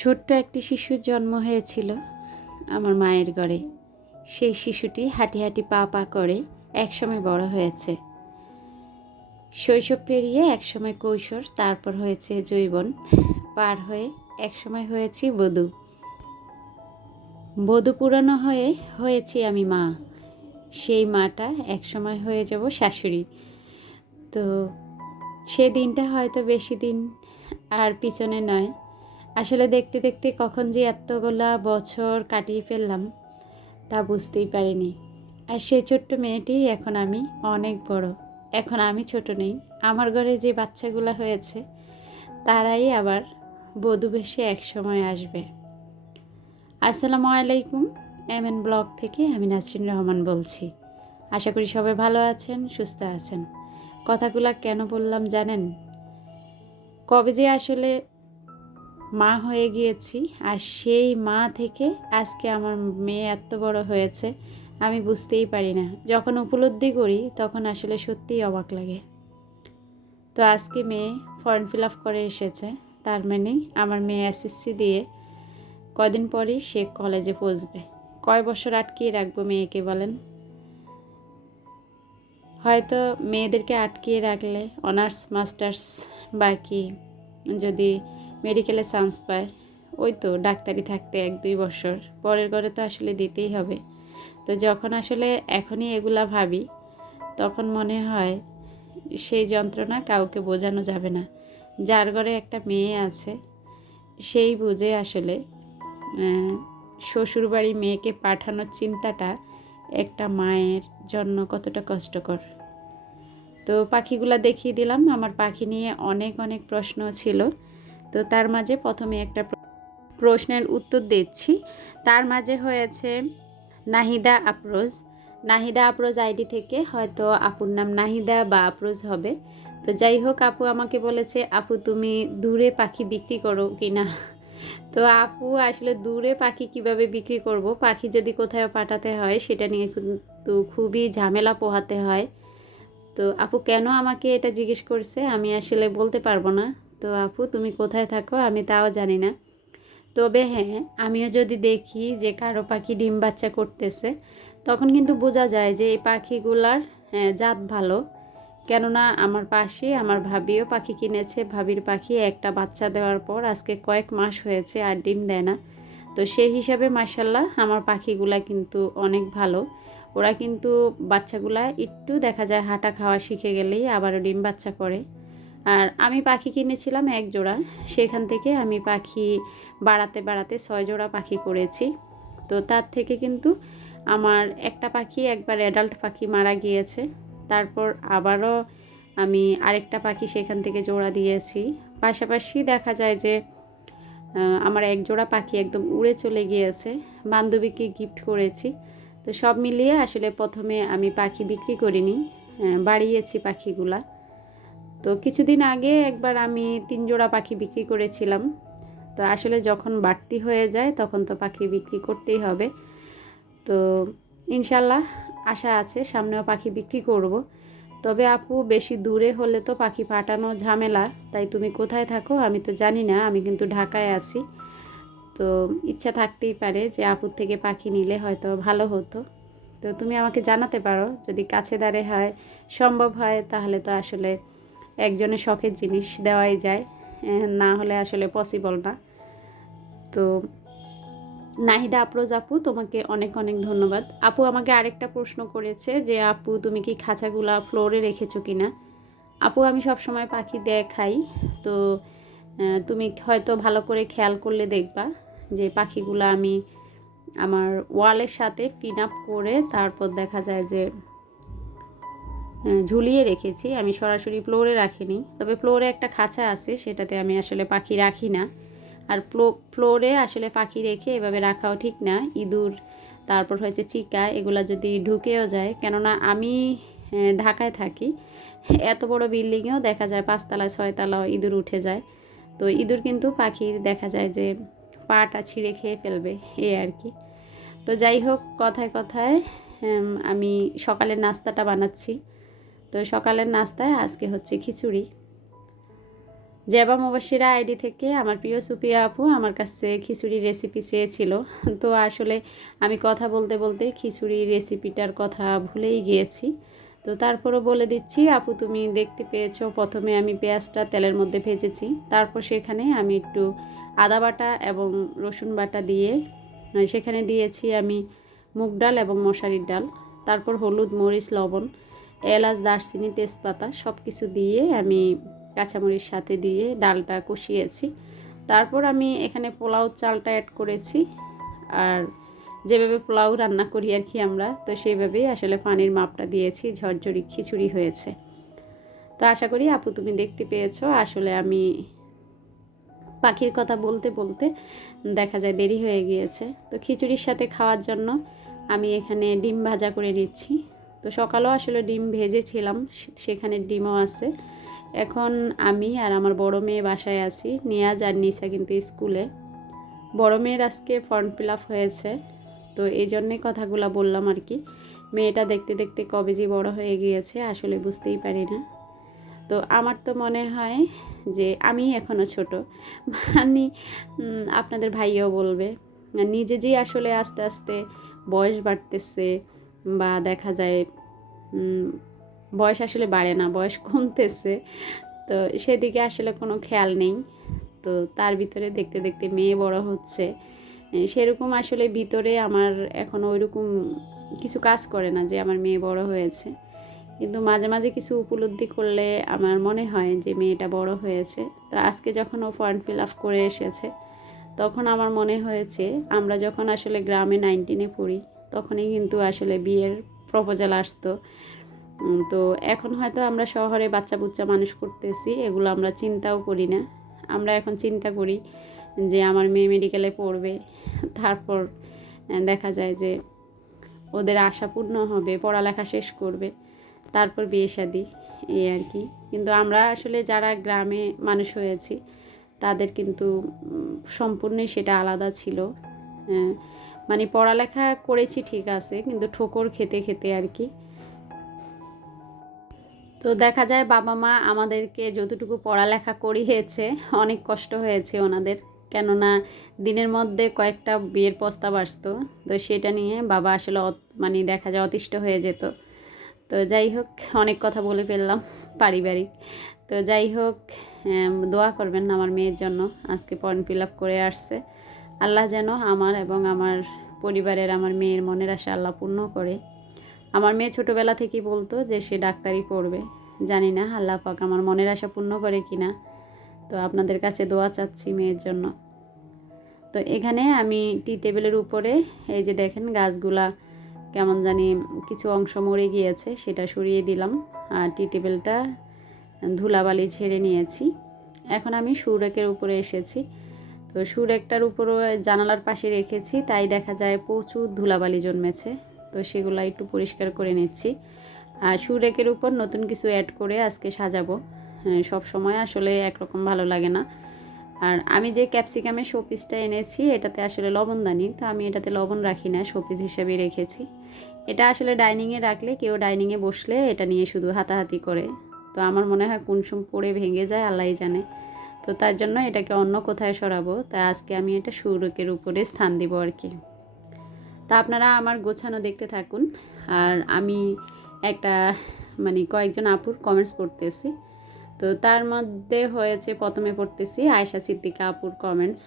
ছোট্ট একটি শিশুর জন্ম হয়েছিল আমার মায়ের ঘরে। সেই শিশুটি হাঁটি হাঁটি পা পা করে একসময় বড় হয়েছে। শৈশব পেরিয়ে একসময় কৈশোর, তারপর হয়েছে যৌবন, পার হয়ে একসময় হয়েছি বধূ। বধূ পুরানো হয়ে হয়েছি আমি মা। সেই মাটা একসময় হয়ে যাব শাশুড়ি। তো সে দিনটা হয়তো বেশি দিন আর পিছনে নয়। আসলে দেখতে দেখতে কখন যে এতগুলা বছর কাটিয়ে ফেললাম তা বুঝতেই পারিনি। আর সেই ছোট্ট মেয়েটি এখন আমি অনেক বড়। এখন আমি ছোট নেই, আমার ঘরে যে বাচ্চাগুলো হয়েছে তারাই আবার বধূ বেশে এক সময় আসবে। আসসালামু আলাইকুম, MN ব্লগ থেকে আমি নাসরিন রহমান বলছি। আশা করি সবাই ভালো আছেন, সুস্থ আছেন। কথাগুলো কেন বললাম জানেন? কবে যে আসলে মা হয়ে গিয়েছি, আর সেই মা থেকে আজকে আমার মেয়ে এত বড় হয়েছে আমি বুঝতেই পারি না। যখন উপলব্ধি করি তখন আসলে সত্যিই অবাক লাগে। তো আজকে মেয়ে ফর্ম ফিল আপ করে এসেছে, তার মানে আমার মেয়ে SSC দিয়ে কদিন পরেই সে কলেজে পৌঁছবে। কয় বছর আটকিয়ে রাখবো মেয়েকে বলেন? হয়তো মেয়েদেরকে আটকিয়ে রাখলে অনার্স মাস্টার্স বাকি যদি মেডিকেলে চান্স পায়, ওই তো ডাক্তারি থাকতে 1-2 বছর পরের ঘরে তো আসলে দিতেই হবে। তো যখন আসলে এখনই এগুলা ভাবি তখন মনে হয় সেই যন্ত্রণা কাউকে বোঝানো যাবে না। যার ঘরে একটা মেয়ে আছে সেই বুঝে আসলে শ্বশুরবাড়ি মেয়েকে পাঠানোর চিন্তাটা একটা মায়ের জন্য কতটা কষ্টকর। তো পাখিগুলা দেখিয়ে দিলাম। আমার পাখি নিয়ে অনেক অনেক প্রশ্ন ছিল, তো তার মাঝে প্রথমে একটা প্রশ্নের উত্তর দিচ্ছি। তার মাঝে হয়েছে নাহিদা আফরোজ। নাহিদা আফরোজ আইডি থেকে, হয়তো আপুর নাম নাহিদা বা আফরোজ হবে। তো যাই হোক, আপু আমাকে বলেছে আপু তুমি দূরে পাখি বিক্রি করো কি না। তো আপু আসলে দূরে পাখি কিভাবে বিক্রি করব, পাখি যদি কোথাও পাঠাতে হয় সেটা নিয়ে কিন্তু খুবই ঝামেলা পোহাতে হয়। তো আপু কেন আমাকে এটা জিজ্ঞেস করছে আমি আসলে বলতে পারবো না। তো আপু তুমি কোথায় থাকো আমি তাও জানি না। তবে হ্যাঁ, আমিও যদি দেখি যে কারো পাখি ডিম বাচ্চা করতেছে তখন কিন্তু বোঝা যায় যে এই পাখিগুলার জাত ভালো। কেননা আমার পাশে আমার ভাবিও পাখি কিনেছে। ভাবির পাখি একটা বাচ্চা দেওয়ার পর আজকে কয়েক মাস হয়েছে আর ডিম দেয় না। তো সেই হিসাবে মাশাল্লাহ আমার পাখিগুলা কিন্তু অনেক ভালো। ওরা কিন্তু বাচ্চাগুলা একটু দেখা যায় হাঁটা খাওয়া শিখে গেলেই আবারও ডিম বাচ্চা করে। আর আমি পাখি কিনেছিলাম 1 জোড়া, সেখান থেকে আমি পাখি বাড়াতে বাড়াতে 6 জোড়া পাখি করেছি। তো তার থেকে কিন্তু আমার একটা পাখি একবার অ্যাডাল্ট পাখি মারা গিয়েছে। তারপর আবারও আমি আরেকটা পাখি সেখান থেকে জোড়া দিয়েছি। পাশাপাশি দেখা যায় যে আমার 1 জোড়া পাখি একদম উড়ে চলে গিয়েছে, বান্ধবীকে গিফট করেছি। তো সব মিলিয়ে আসলে প্রথমে আমি পাখি বিক্রি করিনি, বাড়িয়েছি পাখিগুলা। তো কিছুদিন আগে একবার আমি 3 জোড়া পাখি বিক্রি করেছিলাম। তো আসলে যখন বাড়তি হয়ে যায় তখন তো পাখি বিক্রি করতেই হবে। তো ইনশাল্লাহ আশা আছে সামনেও পাখি বিক্রি করব। তবে আপু বেশি দূরে হলে তো পাখি পাঠানো ঝামেলা। তাই তুমি কোথায় থাকো আমি তো জানি না, আমি কিন্তু ঢাকায় আছি। তো ইচ্ছা থাকতেই পারে যে আপুর থেকে পাখি নিলে হয়তো ভালো হতো। তো তুমি আমাকে জানাতে পারো, যদি কাছে দাঁড়ে হয় সম্ভব হয় তাহলে তো আসলে একজনের শখের জিনিস দেওয়াই যায়, না হলে আসলে পসিবল না। তো নাহিদা আফরোজ আপু তোমাকে অনেক অনেক ধন্যবাদ। আপু আমাকে আরেকটা প্রশ্ন করেছে যে আপু তুমি কি খাঁচাগুলা ফ্লোরে রেখেছো কি না। আপু আমি সব সময় পাখি দেখাই, তো তুমি হয়তো ভালো করে খেয়াল করলে দেখবা যে পাখিগুলো আমি আমার ওয়ালের সাথে পিন আপ করে তারপর দেখা যায় যে ঝুলিয়ে রেখেছি। আমি সরাসরি ফ্লোরে রাখিনি, তবে ফ্লোরে একটা খাঁচা আছে সেটাতে আমি আসলে পাখি রাখি না। আর ফ্লোরে আসলে পাখি রেখে এভাবে রাখাও ঠিক না। ইঁদুর, তারপর হচ্ছে চিকা, এগুলা যদি ঢুকেও যায়, কেননা আমি ঢাকায় থাকি, এত বড় বিল্ডিংয়েও দেখা যায় 5 তলায় 6 তলাও ইঁদুর উঠে যায়। তো ইঁদুর কিন্তু পাখির দেখা যায় যে পাটা ছিঁড়ে খেয়ে ফেলবে, এই আর কি। তো যাই হোক, কথায় কথায় আমি সকালের নাস্তাটা বানাচ্ছি। তো সকালের নাস্তায় আজকে হচ্ছে খিচুড়ি। জেবা মুবাশিরা আইডি থেকে আমার প্রিয় সুপিয়া আপু আমার কাছে খিচুড়ি রেসিপি চেয়েছিল। তো আসলে আমি কথা বলতে বলতে খিচুড়ি রেসিপিটার কথা ভুলেই গিয়েছি। তো তারপরও বলে দিচ্ছি, আপু তুমি দেখতে পেয়েছো, প্রথমে আমি পেঁয়াজটা তেলের মধ্যে ভেজেছি, তারপর সেখানে আমি একটু আদা বাটা এবং রসুন বাটা দিয়ে সেখানে দিয়েছি আমি মুগ ডাল এবং মশারির ডাল, তারপর হলুদ, মরিচ, লবণ, এলাচ, দারচিনি, তেজপাতা সব কিছু দিয়ে আমি কাঁচামরিচ সাথে দিয়ে ডালটা কষিয়েছি। তারপর আমি এখানে পোলাও চালটা অ্যাড করেছি। আর যেভাবে পোলাও রান্না করি আর কি আমরা, তো সেইভাবেই আসলে পানির মাপটা দিয়েছি, ঝরঝরি খিচুড়ি হয়েছে। তো আশা করি আপু তুমি দেখতে পেয়েছো। আসলে আমি পাখির কথা বলতে বলতে দেখা যায় দেরি হয়ে গিয়েছে। তো খিচুড়ির সাথে খাওয়ার জন্য আমি এখানে ডিম ভাজা করে নিচ্ছি। তো সকালেও আসলে ডিম ভেজেছিলাম, সেখানে ডিমও আছে। এখন আমি আর আমার বড় মেয়ে বাসায় আছি, নিয়াজ আর নিসা কিন্তু স্কুলে। বড় মেয়ের আজকে ফর্ম ফিল আপ হয়েছে, তো এই জন্যে কথাগুলো বললাম আর কি। মেয়েটা দেখতে দেখতে কবে যে বড় হয়ে গিয়েছে আসলে বুঝতেই পারি না। তো আমার তো মনে হয় যে আমি এখনও ছোট, মানে আপনাদের ভাইও বলবে, নিজে যেই আসলে আস্তে আস্তে বয়স বাড়তেছে বা দেখা যায় বয়স আসলে বাড়ে না, বয়স কমতেছে, তো সেদিকে আসলে কোনো খেয়াল নেই। তো তার ভিতরে দেখতে দেখতে মেয়ে বড় হচ্ছে, সেরকম আসলে ভিতরে আমার এখনও ওইরকম কিছু কাজ করে না যে আমার মেয়ে বড় হয়েছে। কিন্তু মাঝে মাঝে কিছু উপলব্ধি করলে আমার মনে হয় যে মেয়েটা বড় হয়েছে। তো আজকে যখন ও ফর্ম ফিল আপ করে এসেছে, তখন আমার মনে হয়েছে আমরা যখন আসলে গ্রামে 9-10 পড়ি তখনই কিন্তু আসলে বিয়ের প্রপোজাল আসতো। তো এখন হয়তো আমরা শহরে বাচ্চা বুচ্চা মানুষ করতেছি, এগুলো আমরা চিন্তাও করি না। আমরা এখন চিন্তা করি যে আমার মেয়ে মেডিকেলে পড়বে, তারপর দেখা যায় যে ওদের আশা পূর্ণ হবে, পড়ালেখা শেষ করবে, তারপর বিয়ে শাদি, এই আর কি। কিন্তু আমরা আসলে যারা গ্রামে মানুষ হয়েছি তাদের কিন্তু সম্পূর্ণই সেটা আলাদা ছিল। মানে পড়ালেখা করেছি ঠিক আছে, কিন্তু ঠোকর খেতে খেতে আর কি। তো দেখা যায় বাবা মা আমাদেরকে যতটুকু পড়ালেখা করিয়েছে অনেক কষ্ট হয়েছে ওনাদের, কেননা দিনের মধ্যে কয়েকটা বিয়ের প্রস্তাব আসতো, তো সেটা নিয়ে বাবা আসলে মানে দেখা যায় অতিষ্ঠ হয়ে যেত। তো যাই হোক, অনেক কথা বলে ফেললাম পারিবারিক। তো যাই হোক, দোয়া করবেন আমার মেয়ের জন্য, আজকে ফর্ম ফিল আপ করে আসছে। আল্লাহ যেন আমার এবং আমার পরিবারের, আমার মেয়ের মনের আশা আল্লাহ পূর্ণ করে। আমার মেয়ে ছোটোবেলা থেকেই বলতো যে সে ডাক্তারি পড়বে, জানি না আল্লাহ পাক আমার মনের আশা পূর্ণ করে কিনা। তো আপনাদের কাছে দোয়া চাচ্ছি মেয়ের জন্য। তো এখানে আমি টি টেবিলের উপরে এই যে দেখেন গাছগুলা কেমন জানি কিছু অংশ মরে গিয়েছে, সেটা সরিয়ে দিলাম। আর টি টেবিলটা ধুলাবালি ছেড়ে নিয়েছি। এখন আমি সুরেকের উপরে এসেছি। তো সুরেকটার উপরও জানালার পাশে রেখেছি, তাই দেখা যায় প্রচুর ধুলাবালি জন্মেছে। তো সেগুলো একটু পরিষ্কার করে নিচ্ছি। আর সুরেকের উপর নতুন কিছু অ্যাড করে আজকে সাজাবো। সব সময় আসলে একরকম ভালো লাগে না। আর আমি যে ক্যাপসিকামের শোপিসটা এনেছি এটাতে আসলে লবণদানি, তো আমি এটাতে লবণ রাখি না, শোপিস হিসেবে রেখেছি। এটা আসলে ডাইনিংয়ে রাখলে কেউ ডাইনিংয়ে বসলে এটা নিয়ে শুধু হাতাহাতি করে, তো আমার মনে হয় কোন সময় পড়ে ভেঙে যায় আল্লাহই জানে। তো তার জন্য এটাকে অন্য কোথায় সরাবো, তাই আজকে আমি এটা সুরকের উপরে স্থান দিব আর কি। তা আপনারা আমার গোছানো দেখতে থাকুন। আর আমি একটা মানে কয়েকজন আপুর কমেন্টস পড়তেছি, তো তার মধ্যে হয়েছে প্রথমে পড়তেছি আয়েশা সিদ্দিকা আপুর কমেন্টস।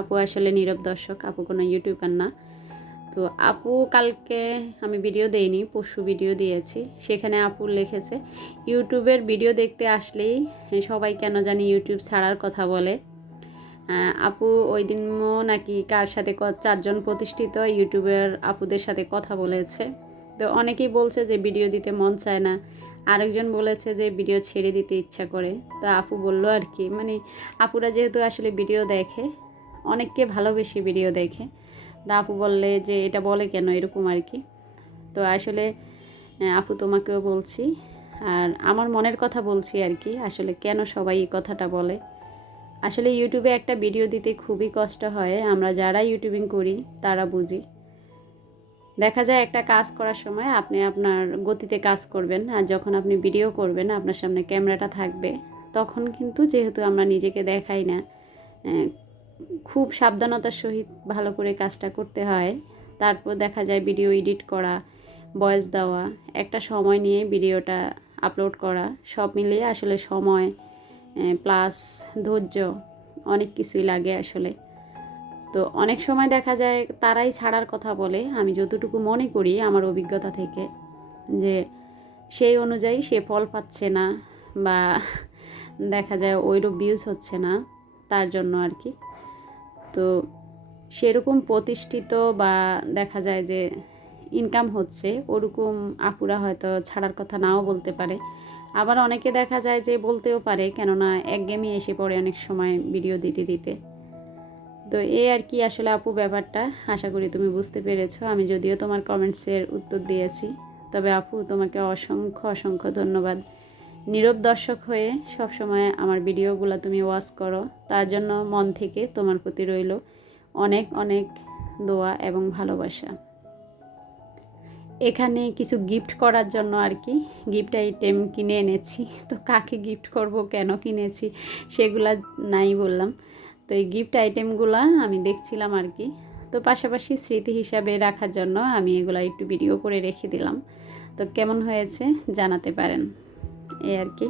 আপু আসলে নীরব দর্শক, আপু কোনো ইউটিউবার না। তো আপু কালকে আমি ভিডিও দেইনি, পরশু ভিডিও দিয়েছি, সেখানে আপু লিখেছে ইউটিউবের ভিডিও দেখতে আসলেই সবাই কেন জানি ইউটিউব ছাড়ার কথা বলে। আপু ওই দিনও নাকি কার সাথে 4জন প্রতিষ্ঠিত ইউটিউবের আপুদের সাথে কথা বলেছে। তো অনেকেই বলছে যে ভিডিও দিতে মন চায় না, আরেকজন বলেছে যে ভিডিও ছেড়ে দিতে ইচ্ছা করে। তো আপু বললো আর কি, মানে আপুরা যেহেতু আসলে ভিডিও দেখে, অনেককে ভালোবেসে ভিডিও দেখে, তো আপু বললে যে এটা বলে কেন এরকম আর কি। তো আসলে আপু তোমাকেও বলছি, আর আমার মনের কথা বলছি আর কি, আসলে কেন সবাই এই কথাটা বলে। আসলে ইউটিউবে একটা ভিডিও দিতে খুবই কষ্ট হয়, আমরা যারা ইউটিউবিং করি তারা বুঝি। দেখা যায় একটা কাজ করার সময় আপনি আপনার গতিতে কাজ করবেন, আর যখন আপনি ভিডিও করবেন আপনার সামনে ক্যামেরাটা থাকবে, তখন কিন্তু যেহেতু আমরা নিজেকে দেখাই না, খুব সাবধানতার সহিত ভালো করে কাজটা করতে হয়। তারপর দেখা যায় ভিডিও এডিট করা, ভয়েস দেওয়া, একটা সময় নিয়ে ভিডিওটা আপলোড করা, সব মিলিয়ে আসলে সময় প্লাস ধৈর্য অনেক কিছুই লাগে আসলে। তো অনেক সময় দেখা যায় তারাই ছাড়ার কথা বলে, আমি যতটুকু মনে করি আমার অভিজ্ঞতা থেকে, যে সেই অনুযায়ী সে ফল পাচ্ছে না বা দেখা যায় ওইরূপ ভিউজ হচ্ছে না, তার জন্য আর কি। তো সেরকম প্রতিষ্ঠিত বা দেখা যায় যে ইনকাম হচ্ছে ওরকম আপুরা হয়তো ছাড়ার কথা নাও বলতে পারে। আবার অনেকে দেখা যায় যে বলতেও পারে, কেননা একঘেয়েমি এসে পড়ে অনেক সময় ভিডিও দিতে দিতে। তো এই আর কি আসলে আপু ব্যাপারটা। আশা করি তুমি বুঝতে পেরেছো। আমি যদিও তোমার কমেন্টসের উত্তর দিয়েছি, তবে আপু তোমাকে অসংখ্য অসংখ্য ধন্যবাদ। নীরব দর্শক হয়ে সবসময় আমার ভিডিওগুলো তুমি ওয়াচ করো, তার জন্য মন থেকে তোমার প্রতি রইল অনেক অনেক দোয়া এবং ভালোবাসা। এখানে কিছু গিফট করার জন্য আর কি গিফট আইটেম কিনে এনেছি। তো কাকে গিফট করব, কেন কিনেছি সেগুলা নাই বললাম। তো এই গিফট আইটেমগুলো আমি দেখছিলাম আর কি। তো পাশাপাশি স্মৃতি হিসাবে রাখার জন্য আমি এগুলো একটু ভিডিও করে রেখে দিলাম। তো কেমন হয়েছে জানাতে পারেন, এই আর কি।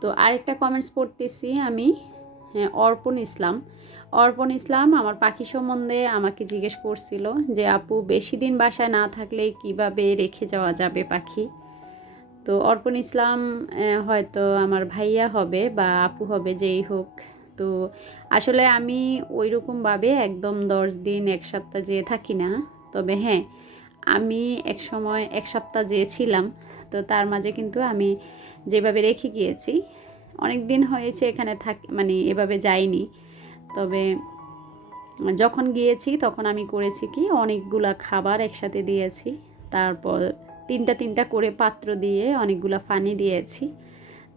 তো আরেকটা কমেন্টস পড়তেছি আমি, অর্পণ ইসলাম আমার পাখি সম্বন্ধে আমাকে জিজ্ঞেস করছিল যে আপু বেশি দিন বাসায় না থাকলে কিভাবে রেখে যাওয়া যাবে পাখি। তো অর্পণ ইসলাম হয়তো আমার ভাইয়া হবে বা আপু হবে, যেই হোক। তো আসলে আমি ওই রকমভাবে একদম 10 দিন 1 সপ্তাহ যেয়ে থাকি না। তবে হ্যাঁ, আমি এক সময় 1 সপ্তাহ যেয়েছিলাম। তো তার মাঝে কিন্তু আমি যেভাবে রেখে গিয়েছি, অনেক দিন হয়েছে এখানে মানে এভাবে যাইনি। তবে যখন গিয়েছি তখন আমি করেছি কি, অনেকগুলা খাবার একসাথে দিয়েছি, তারপর তিনটা করে পাত্র দিয়ে অনেকগুলা পানি দিয়েছি।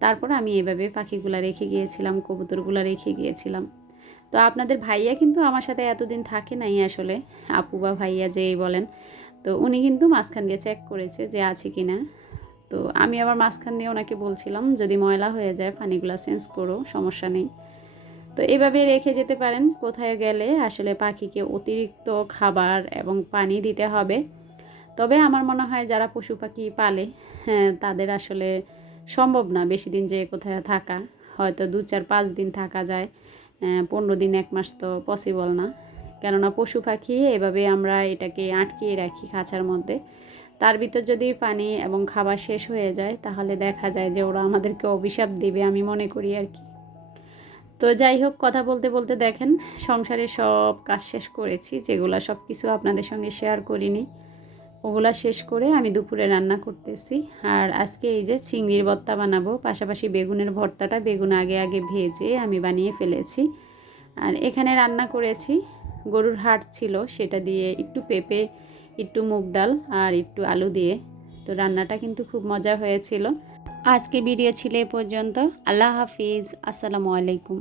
তারপর আমি এভাবে পাখিগুলা রেখে গিয়েছিলাম, কবুতরগুলা রেখে গিয়েছিলাম। তো আপনাদের ভাইয়া কিন্তু আমার সাথে এতদিন থাকে নাই আসলে, আপু বা ভাইয়া যেই বলেন। তো উনি কিন্তু মাঝখান দিয়ে চেক করেছে যে আছে কি না। তো আমি আবার মাঝখান দিয়ে ওনাকে বলছিলাম যদি ময়লা হয়ে যায় পানিগুলো চেঞ্জ করো, সমস্যা নেই। তো এভাবে রেখে যেতে পারেন। কোথায় গেলে আসলে পাখিকে অতিরিক্ত খাবার এবং পানি দিতে হবে। তবে আমার মনে হয় যারা পশু পাখি পালে, হ্যাঁ, তাদের আসলে সম্ভব না বেশি দিন যে কোথায় থাকা। হয়তো 2, 4, 5 দিন থাকা যায়, 15 দিন 1 মাস তো পসিবল না। কেননা পশু পাখি এভাবে আমরা এটাকে আটকিয়ে রাখি খাঁচার মধ্যে, তার ভিতর যদি পানি এবং খাবার শেষ হয়ে যায় তাহলে দেখা যায় যে ওরা আমাদেরকে অভিশাপ দিবে, আমি মনে করি আর কি। তো যাই হোক, কথা বলতে বলতে দেখেন সংসারে সব কাজ শেষ করেছি, যেগুলো সব কিছু আপনাদের সঙ্গে শেয়ার করিনি, ওগুলা শেষ করে আমি দুপুরে রান্না করতেছি। আর আজকে এই যে চিংড়ির ভর্তা বানাবো, পাশাপাশি বেগুনের ভর্তাটা বেগুন আগে আগে ভেজে আমি বানিয়ে ফেলেছি। আর এখানে রান্না করেছি গরুর হাড় ছিল, সেটা দিয়ে একটু পেঁপে, একটু মুগ ডাল আর একটু আলু দিয়ে। তো রান্নাটা কিন্তু খুব মজা হয়েছিল। আজকের ভিডিও ছিল এ পর্যন্ত। আল্লাহ হাফিজ, আসসালামু আলাইকুম।